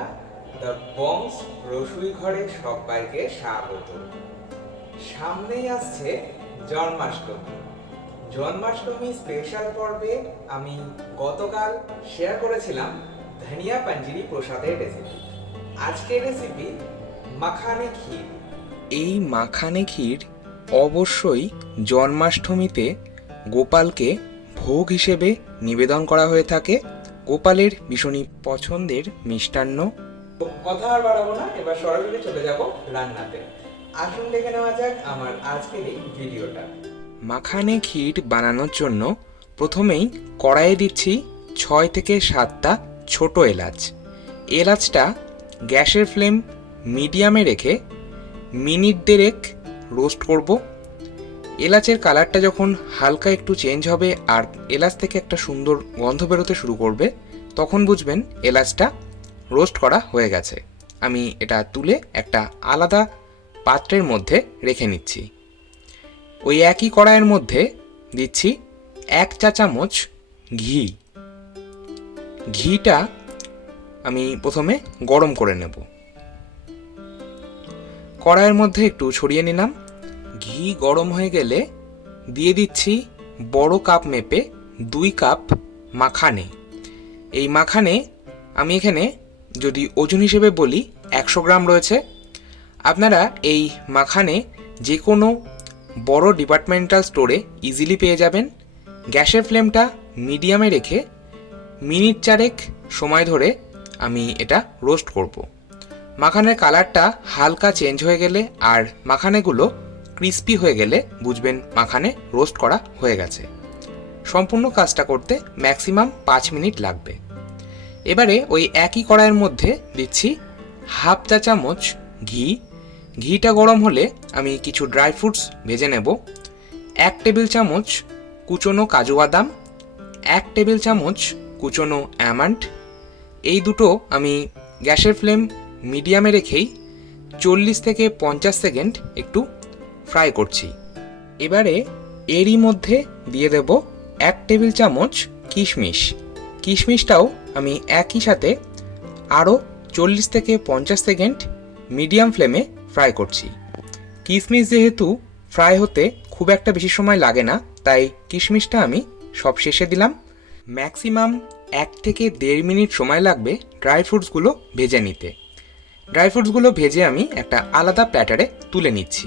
বন্ধুরা, দ্য বংশ রসুইঘরে সবাইকে স্বাগত। সামনেই আসছে জন্মাষ্টমী। জন্মাষ্টমী স্পেশাল পর্বে আমি গতকাল শেয়ার করেছিলাম ধনিয়া পাঞ্জিরি প্রসাদের রেসিপি। আজকের রেসিপি মাখানে ক্ষীর। এই মাখানে ক্ষীর অবশ্যই জন্মাষ্টমীতে গোপালকে ভোগ হিসেবে নিবেদন করা হয়ে থাকে। গোপালের ভীষণই পছন্দের মিষ্টান্ন। কথা আর বাড়াবো না, এবার সরাসরি চলে যাব রান্নাতে। আসুন দেখে নেওয়া যাক আমার আজকের এই ভিডিওটা। মাখানে ক্ষীর বানানোর জন্য প্রথমেই কড়াইয়ে দিচ্ছি 6 থেকে 7টা ছোট এলাচ। এলাচটা গ্যাসের ফ্লেম মিডিয়ামে রেখে মিনিট দেড়েক রোস্ট করব। এলাচের কালারটা যখন হালকা একটু চেঞ্জ হবে আর এলাচ থেকে একটা সুন্দর গন্ধ বেরোতে শুরু করবে, তখন বুঝবেন এলাচটা রোস্ট করা হয়ে গেছে। আমি এটা তুলে একটা আলাদা পাত্রের মধ্যে রেখে নিচ্ছি। ওই একই কড়াইয়ের মধ্যে দিচ্ছি 1 চা চামচ ঘি। ঘিটা আমি প্রথমে গরম করে নেব। কড়াইয়ের মধ্যে একটু ছড়িয়ে নিলাম। ঘি গরম হয়ে গেলে দিয়ে দিচ্ছি বড় কাপ মেপে 2 কাপ মাখানে। এই মাখানে আমি এখানে যদি ওজন হিসেবে বলি 100 গ্রাম রয়েছে। আপনারা এই মাখানে যে কোনো বড় ডিপার্টমেন্টাল স্টোরে ইজিলি পেয়ে যাবেন। গ্যাসের ফ্লেমটা মিডিয়ামে রেখে মিনিট 4 সময় ধরে আমি এটা রোস্ট করব। মাখানের কালারটা হালকা চেঞ্জ হয়ে গেলে আর মাখানেগুলো ক্রিস্পি হয়ে গেলে বুঝবেন মাখানে রোস্ট করা হয়ে গেছে। সম্পূর্ণ কাজটা করতে ম্যাক্সিমাম 5 মিনিট লাগবে। এবারে ওই একই কড়াইয়ের মধ্যে দিচ্ছি 1/2 চা চামচ ঘি। ঘিটা গরম হলে আমি কিছু ড্রাই ফ্রুটস ভেজে নেব। 1 টেবিল চামচ কুচনো কাজু বাদাম, 1 টেবিল চামচ কুচনো আমন্ড। এই দুটো আমি গ্যাসের ফ্লেম মিডিয়ামে রেখেই 40 থেকে 50 সেকেন্ড একটু ফ্রাই করছি। এবারে এরই মধ্যে দিয়ে দেব 1 টেবিল চামচ কিশমিশ। কিশমিশটাও আমি একই সাথে আরও 40 থেকে 50 সেকেন্ড মিডিয়াম ফ্লেমে ফ্রাই করছি। কিশমিশ যেহেতু ফ্রাই হতে খুব একটা বেশি সময় লাগে না, তাই কিশমিশটা আমি সব শেষে দিলাম। ম্যাক্সিমাম 1 থেকে 1.5 মিনিট সময় লাগবে ড্রাই ফ্রুটসগুলো ভেজে নিতে। ড্রাই ফ্রুটসগুলো ভেজে আমি একটা আলাদা প্ল্যাটারে তুলে নিচ্ছি।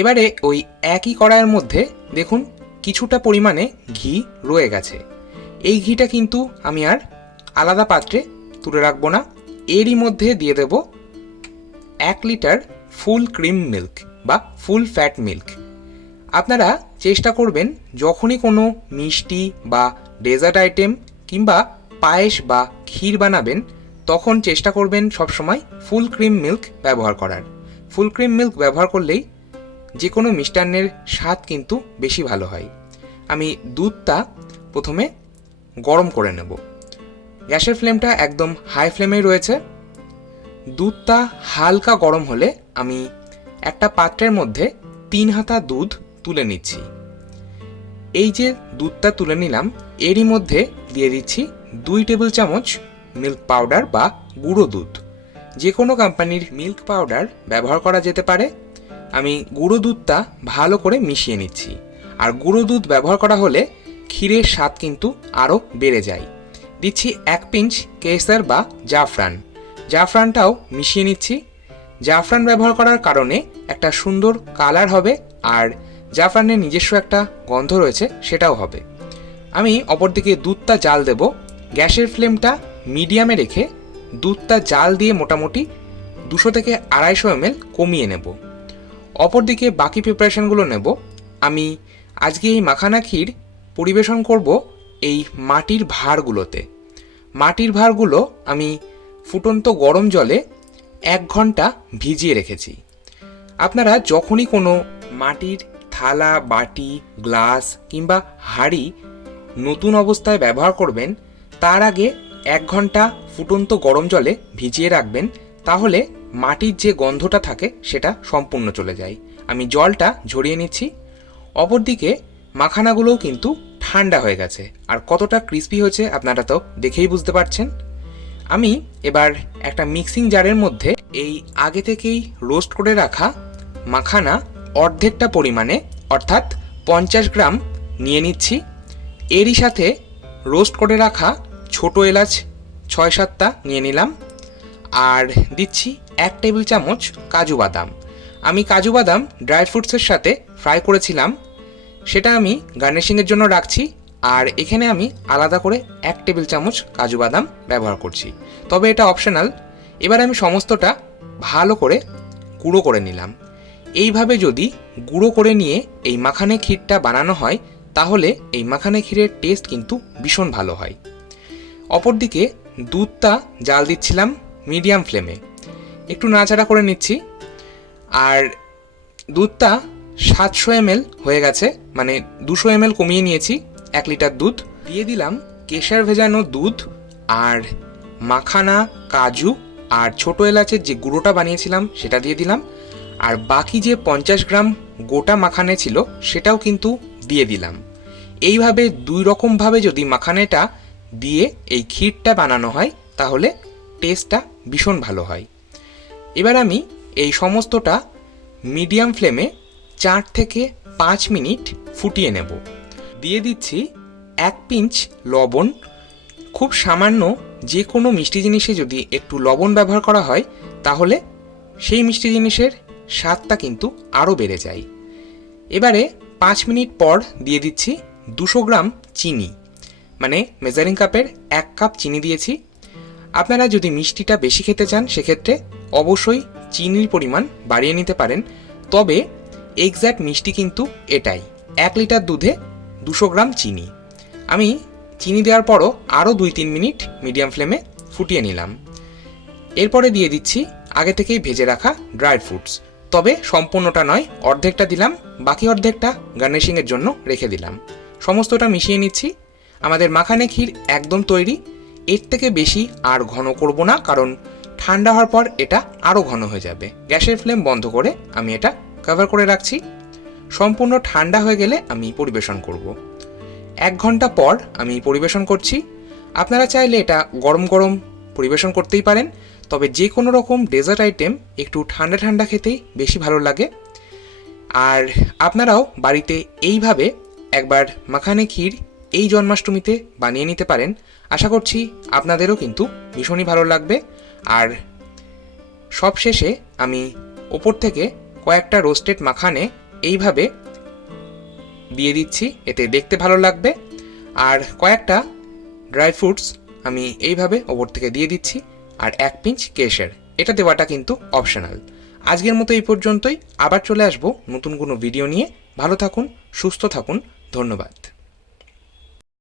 এবারে ওই একই কড়াইয়ের মধ্যে দেখুন কিছুটা পরিমাণে ঘি রয়ে গেছে। এই ঘিটা কিন্তু আমি আর আলাদা পাত্রে তুলে রাখবো না। এরই মধ্যে দিয়ে দেব 1 লিটার ফুল ক্রিম মিল্ক বা ফুল ফ্যাট মিল্ক। আপনারা চেষ্টা করবেন যখনই কোনো মিষ্টি বা ডেজার্ট আইটেম কিংবা পায়েস বা ক্ষীর বানাবেন, তখন চেষ্টা করবেন সবসময় ফুল ক্রিম মিল্ক ব্যবহার করার। ফুল ক্রিম মিল্ক ব্যবহার করলেই যে কোনো মিষ্টান্নের স্বাদ কিন্তু বেশি ভালো হয়। আমি দুধটা প্রথমে গরম করে নেব। গ্যাসের ফ্লেমটা একদম হাই ফ্লেমেই রয়েছে। দুধটা হালকা গরম হলে আমি একটা পাত্রের মধ্যে 3 হাতা দুধ তুলে নিচ্ছি। এই যে দুধটা তুলে নিলাম, এরই মধ্যে দিয়ে দিচ্ছি 2 টেবিল চামচ মিল্ক পাউডার বা গুঁড়ো দুধ। যে কোনো কোম্পানির মিল্ক পাউডার ব্যবহার করা যেতে পারে। আমি গুঁড়ো দুধটা ভালো করে মিশিয়ে নিচ্ছি। আর গুঁড়ো দুধ ব্যবহার করা হলে ক্ষীরের স্বাদ কিন্তু আরও বেড়ে যায়। দিচ্ছি 1 পিঞ্চ কেসর বা জাফরান। জাফরানটাও মিশিয়ে নিচ্ছি। জাফরান ব্যবহার করার কারণে একটা সুন্দর কালার হবে আর জাফরানের নিজস্ব একটা গন্ধ রয়েছে, সেটাও হবে। আমি অপরদিকে দুধটা জাল দেব। গ্যাসের ফ্লেমটা মিডিয়ামে রেখে দুধটা জাল দিয়ে মোটামুটি 200 থেকে 250 ml কমিয়ে নেব। অপরদিকে বাকি প্রিপারেশনগুলো নেব। আমি আজকে এই মাখানা ক্ষীর পরিবেশন করব এই মাটির ভাঁড়গুলোতে। মাটির ভাঁড়গুলো আমি ফুটন্ত গরম জলে 1 ঘন্টা ভিজিয়ে রেখেছি। আপনারা যখনই কোনো মাটির থালা, বাটি, গ্লাস কিংবা হাঁড়ি নতুন অবস্থায় ব্যবহার করবেন, তার আগে 1 ঘন্টা ফুটন্ত গরম জলে ভিজিয়ে রাখবেন। তাহলে মাটির যে গন্ধটা থাকে সেটা সম্পূর্ণ চলে যায়। আমি জলটা ঝরিয়ে নিচ্ছি। অপরদিকে মাখানাগুলোও কিন্তু ঠান্ডা হয়ে গেছে আর কতটা ক্রিস্পি হয়েছে আপনারা তো দেখেই বুঝতে পারছেন। আমি এবার একটা মিক্সিং জারের মধ্যে এই আগে থেকেই রোস্ট করে রাখা মাখানা অর্ধেকটা পরিমাণে অর্থাৎ 50 গ্রাম নিয়ে নিচ্ছি। এরই সাথে রোস্ট করে রাখা ছোট এলাচ 6-7টা নিয়ে নিলাম। আর দিচ্ছি 1 টেবিল চামচ কাজু বাদাম। আমি কাজু বাদাম ড্রাই ফ্রুটসের সাথে ফ্রাই করেছিলাম, সেটা আমি গার্নিশিংয়ের জন্য রাখছি। আর এখানে আমি আলাদা করে 1 টেবিল চামচ কাজু বাদাম ব্যবহার করছি, তবে এটা অপশনাল। এবার আমি সমস্তটা ভালো করে গুঁড়ো করে নিলাম। এইভাবে যদি গুঁড়ো করে নিয়ে এই মাখানে ক্ষীরটা বানানো হয় তাহলে এই মাখানে ক্ষীরের টেস্ট কিন্তু ভীষণ ভালো হয়। অপরদিকে দুধটা জাল দিচ্ছিলাম মিডিয়াম ফ্লেমে, একটু নাড়াচাড়া করে নিচ্ছি। আর দুধটা 700 ml হয়ে গেছে, মানে 200 ml কমিয়ে নিয়েছি। 1 লিটার দুধ দিয়ে দিলাম, কেশর ভেজানো দুধ আর মাখানা, কাজু আর ছোট এলাচের যে গুঁড়োটা বানিয়েছিলাম সেটা দিয়ে দিলাম। আর বাকি যে 50 গ্রাম গোটা মাখানে ছিল সেটাও কিন্তু দিয়ে দিলাম। এইভাবে 2 রকমভাবে যদি মাখানেটা দিয়ে এই ক্ষীরটা বানানো হয় তাহলে টেস্টটা ভীষণ ভালো হয়। এবার আমি এই সমস্তটা মিডিয়াম ফ্লেমে 4 থেকে 5 মিনিট ফুটিয়ে নেব। দিয়ে দিচ্ছি 1 পিঞ্চ লবণ। খুব সামান্য যে কোনো মিষ্টি জিনিসে যদি একটু লবণ ব্যবহার করা হয় তাহলে সেই মিষ্টি জিনিসের স্বাদটা কিন্তু আরও বেড়ে যায়। এবারে 5 মিনিট পর দিয়ে দিচ্ছি 200 গ্রাম চিনি, মানে মেজারিং কাপের 1 কাপ চিনি দিয়েছি। আপনারা যদি মিষ্টিটা বেশি খেতে চান সেক্ষেত্রে অবশ্যই চিনির পরিমাণ বাড়িয়ে নিতে পারেন, তবে এক্স্যাক্ট মিষ্টি কিন্তু এটাই, 1 লিটার দুধে 200 গ্রাম চিনি। আমি চিনি দেওয়ার পরও আরও 2-3 মিনিট মিডিয়াম ফ্লেমে ফুটিয়ে নিলাম। এরপরে দিয়ে দিচ্ছি আগে থেকেই ভেজে রাখা ড্রাই ফ্রুটস, তবে সম্পূর্ণটা নয়, অর্ধেকটা দিলাম, বাকি অর্ধেকটা গার্নিশিংয়ের জন্য রেখে দিলাম। সমস্তটা মিশিয়ে নিচ্ছি। আমাদের মাখানে ক্ষীর একদম তৈরি। এর থেকে বেশি আর ঘন করব না, কারণ ঠান্ডা হওয়ার পর এটা আরও ঘন হয়ে যাবে। গ্যাসের ফ্লেম বন্ধ করে আমি এটা কভার করে রাখছি। সম্পূর্ণ ঠান্ডা হয়ে গেলে আমি পরিবেশন করব। 1 ঘন্টা পর আমি পরিবেশন করছি। আপনারা চাইলে এটা গরম গরম পরিবেশন করতেই পারেন, তবে যে কোনো রকম ডেজার্ট আইটেম একটু ঠান্ডা ঠান্ডা খেতেই বেশি ভালো লাগে। আর আপনারাও বাড়িতে এইভাবে একবার মাখানে ক্ষীর এই জন্মাষ্টমীতে বানিয়ে নিতে পারেন। আশা করছি আপনাদেরও কিন্তু ভীষণই ভালো লাগবে। আর সবশেষে আমি ওপর থেকে কয়েকটা রোস্টেড মাখানে এইভাবে দিয়ে দিচ্ছি, এতে দেখতে ভালো লাগবে। আর কয়েকটা ড্রাই ফ্রুটস আমি এইভাবে ওপর থেকে দিয়ে দিচ্ছি, আর 1 পিঞ্চ কেশর, এটা দেওয়াটা কিন্তু অপশনাল। আজকের মতো এই পর্যন্তই। আবার চলে আসবো নতুন কোনো ভিডিও নিয়ে। ভালো থাকুন, সুস্থ থাকুন, ধন্যবাদ।